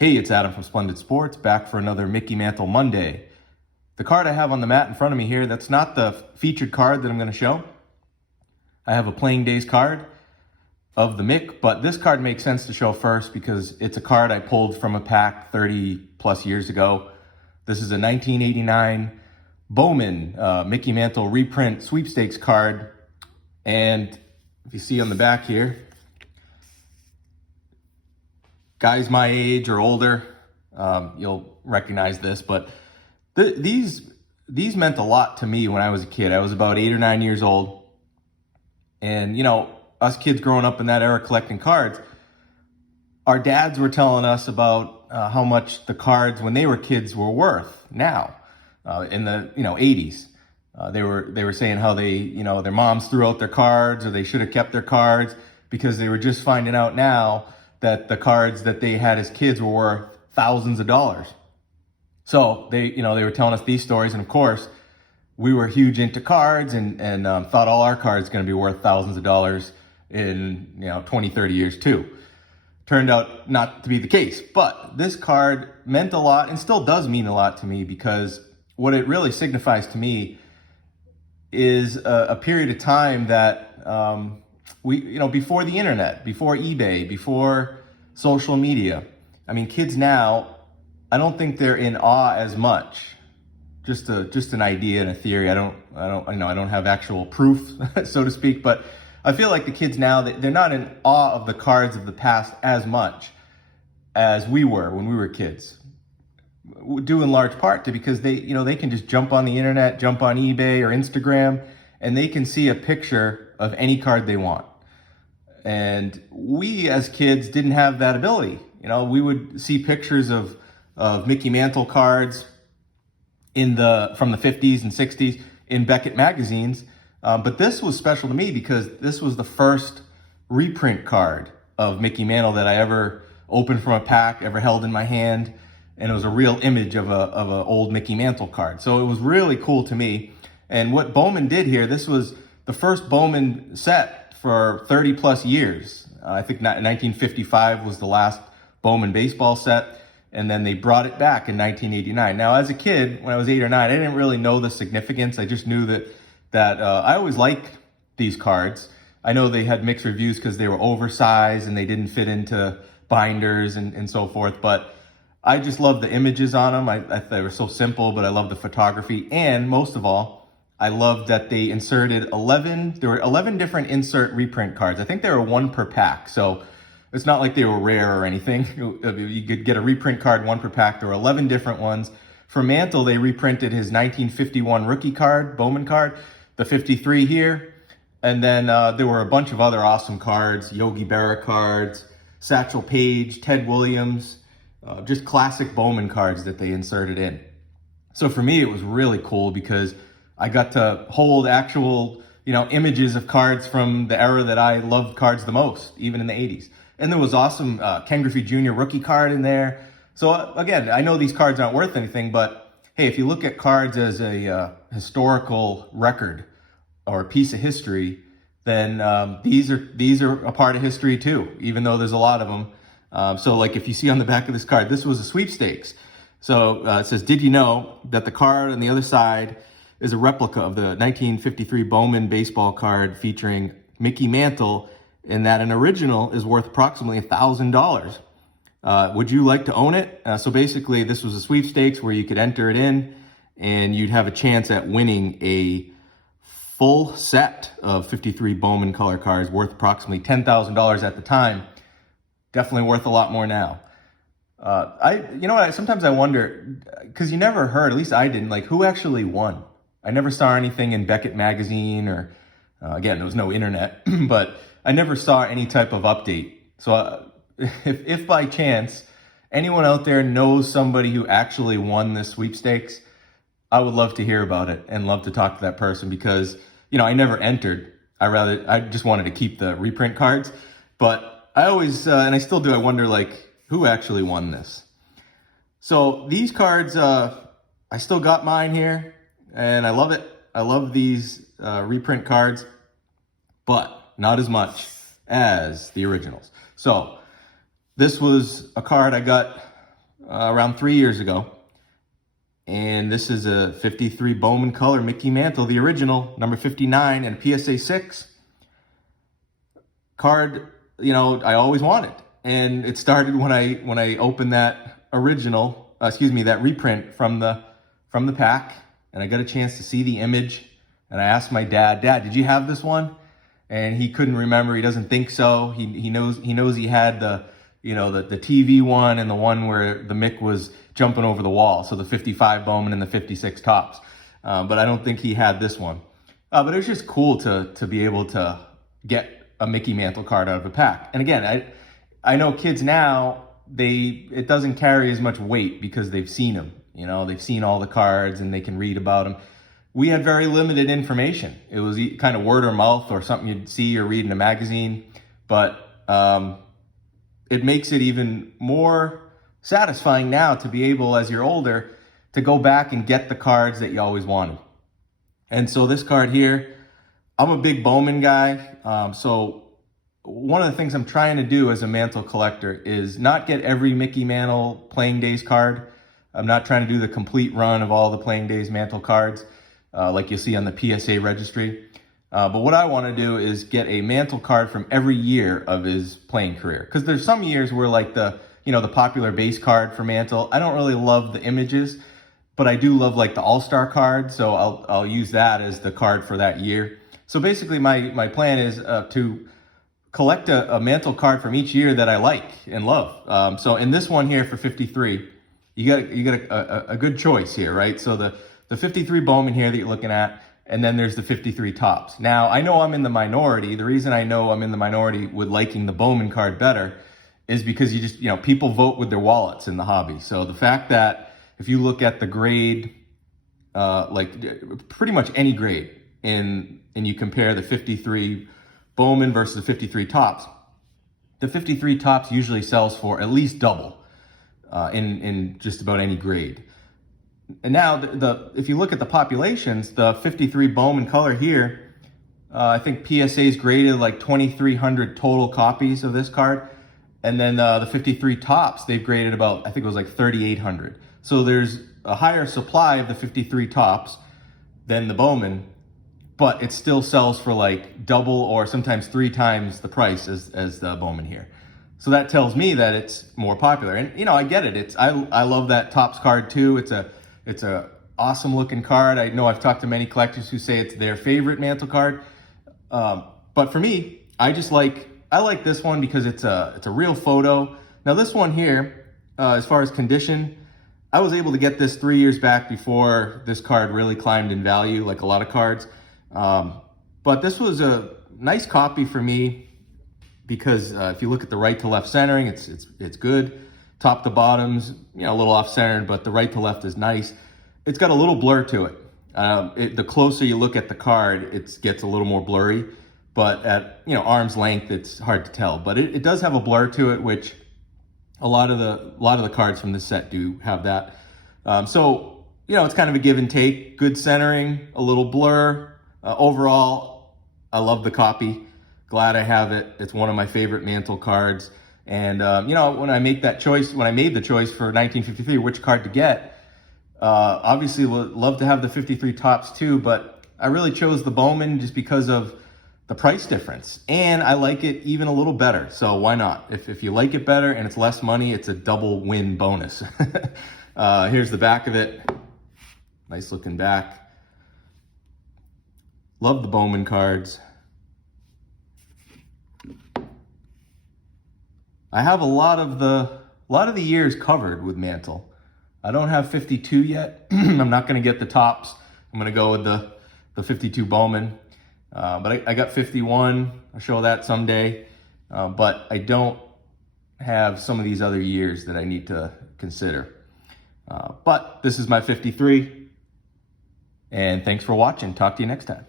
Hey, it's Adam from Splendid Sports, back for another Mickey Mantle Monday. The card I have on the mat in front of me here, that's not the featured card that I'm going to show. I have a Playing Days card of the Mick, but this card makes sense to show first because it's a card I pulled from a pack 30 plus years ago. This is a 1989 Bowman Mickey Mantle reprint sweepstakes card. And if you see on the back here, guys my age or older, you'll recognize this, but these meant a lot to me when I was a kid. I was about 8 or 9 years old. And, you know, us kids growing up in that era collecting cards, our dads were telling us about how much the cards when they were kids were worth now in the 80s. They were saying how their moms threw out their cards or they should have kept their cards because they were just finding out now that the cards that they had as kids were worth thousands of dollars. So they were telling us these stories, and of course, we were huge into cards and thought all our cards going to be worth thousands of dollars in 20, 30 years too. Turned out not to be the case, but this card meant a lot and still does mean a lot to me because what it really signifies to me is a period of time that before the internet, before eBay, before social media. I mean, kids now, I don't think they're in awe as much. Just an idea and a theory. I don't have actual proof, so to speak, but I feel like the kids now, they're not in awe of the cards of the past as much as we were when we were kids. Due in large part to because they can just jump on the internet, jump on eBay or Instagram, and they can see a picture of any card they want. And we as kids didn't have that ability. We would see pictures of Mickey Mantle cards from the 50s and 60s in Beckett magazines. But this was special to me because this was the first reprint card of Mickey Mantle that I ever opened from a pack, ever held in my hand. And it was a real image of an old Mickey Mantle card. So it was really cool to me. And what Bowman did here, this was the first Bowman set for 30 plus years. I think 1955 was the last Bowman baseball set. And then they brought it back in 1989. Now, as a kid, when I was 8 or 9, I didn't really know the significance. I just knew that I always liked these cards. I know they had mixed reviews because they were oversized and they didn't fit into binders and so forth. But I just loved the images on them. I thought they were so simple, but I loved the photography. And most of all, I loved that they inserted there were 11 different insert reprint cards. I think there were one per pack. So it's not like they were rare or anything. You could get a reprint card, one per pack. There were 11 different ones. For Mantle, they reprinted his 1951 rookie card, Bowman card, the 53 here. And then there were a bunch of other awesome cards, Yogi Berra cards, Satchel Paige, Ted Williams, just classic Bowman cards that they inserted in. So for me, it was really cool because I got to hold actual, images of cards from the era that I loved cards the most, even in the 80s. And there was awesome Ken Griffey Jr. rookie card in there. So again, I know these cards aren't worth anything, but hey, if you look at cards as a historical record or a piece of history, then these are a part of history too, even though there's a lot of them. So like if you see on the back of this card, this was a sweepstakes. So it says, did you know that the card on the other side is a replica of the 1953 Bowman baseball card featuring Mickey Mantle, and that an original is worth approximately $1,000. Would you like to own it? So basically, this was a sweepstakes where you could enter it in, and you'd have a chance at winning a full set of 53 Bowman color cards worth approximately $10,000 at the time. Definitely worth a lot more now. Sometimes I wonder, because you never heard, at least I didn't, like who actually won. I never saw anything in Beckett magazine or, again, there was no internet, but I never saw any type of update. So if by chance anyone out there knows somebody who actually won this sweepstakes, I would love to hear about it and love to talk to that person because, I never entered. I just wanted to keep the reprint cards, but I always, and I still do, I wonder who actually won this. So these cards, I still got mine here and I love it. I love these reprint cards, but not as much as the originals. So this was a card I got around 3 years ago. And this is a 53 Bowman color Mickey Mantle, the original, number 59, and a PSA 6 card, you know, I always wanted. And it started when I opened that original, that reprint from the pack, and I got a chance to see the image. And I asked my dad, did you have this one? And he couldn't remember. He doesn't think so. He knows he had the TV one and the one where the Mick was jumping over the wall. So the 55 Bowman and the 56 tops. But I don't think he had this one. But it was just cool to be able to get a Mickey Mantle card out of a pack. And again, I know kids now, it doesn't carry as much weight because they've seen them. You know, they've seen all the cards and they can read about them. We had very limited information. It was kind of word of mouth or something you'd see or read in a magazine. But it makes it even more satisfying now to be able, as you're older, to go back and get the cards that you always wanted. And so this card here, I'm a big Bowman guy. So one of the things I'm trying to do as a Mantle collector is not get every Mickey Mantle Playing Days card. I'm not trying to do the complete run of all the Playing Days Mantle cards like you see on the PSA registry. But what I want to do is get a Mantle card from every year of his playing career. Because there's some years where like the popular base card for Mantle, I don't really love the images, but I do love like the All-Star card. So I'll use that as the card for that year. So basically my plan is to collect a Mantle card from each year that I like and love. So in this one here for 53, you got a good choice here, right? So the 53 Bowman here that you're looking at, and then there's the 53 tops. Now, I know I'm in the minority. The reason I know I'm in the minority with liking the Bowman card better is because people vote with their wallets in the hobby. So the fact that if you look at the grade, like pretty much any grade, and you compare the 53 Bowman versus the 53 tops, the 53 tops usually sells for at least double in just about any grade. And now, if you look at the populations, the 53 Bowman color here, I think PSA's graded like 2,300 total copies of this card. And then the 53 tops, they've graded about, I think it was like 3,800. So there's a higher supply of the 53 tops than the Bowman, but it still sells for like double or sometimes 3 times the price as the Bowman here. So that tells me that it's more popular. And, I get it. I love that tops card too. It's a awesome looking card. I know I've talked to many collectors who say it's their favorite Mantle card. But for me, I like this one because it's a real photo. Now this one here, as far as condition, I was able to get this 3 years back before this card really climbed in value, like a lot of cards. But this was a nice copy for me because if you look at the right to left centering, it's good. Top to bottoms, a little off centered, but the right to left is nice. It's got a little blur to it. The closer you look at the card, it gets a little more blurry, but at arm's length, it's hard to tell. But it does have a blur to it, which a lot of the cards from this set do have that. So it's kind of a give and take. Good centering, a little blur. Overall, I love the copy. Glad I have it. It's one of my favorite Mantle cards. And, when I made the choice for 1953, which card to get, obviously would love to have the 53 tops too, but I really chose the Bowman just because of the price difference. And I like it even a little better. So why not? If you like it better and it's less money, it's a double win bonus. Here's the back of it. Nice looking back. Love the Bowman cards. I have a lot of the years covered with Mantle. I don't have 52 yet. I'm not going to get the tops. I'm going to go with the 52 Bowman. But I got 51. I'll show that someday. But I don't have some of these other years that I need to consider. But this is my 53. And thanks for watching. Talk to you next time.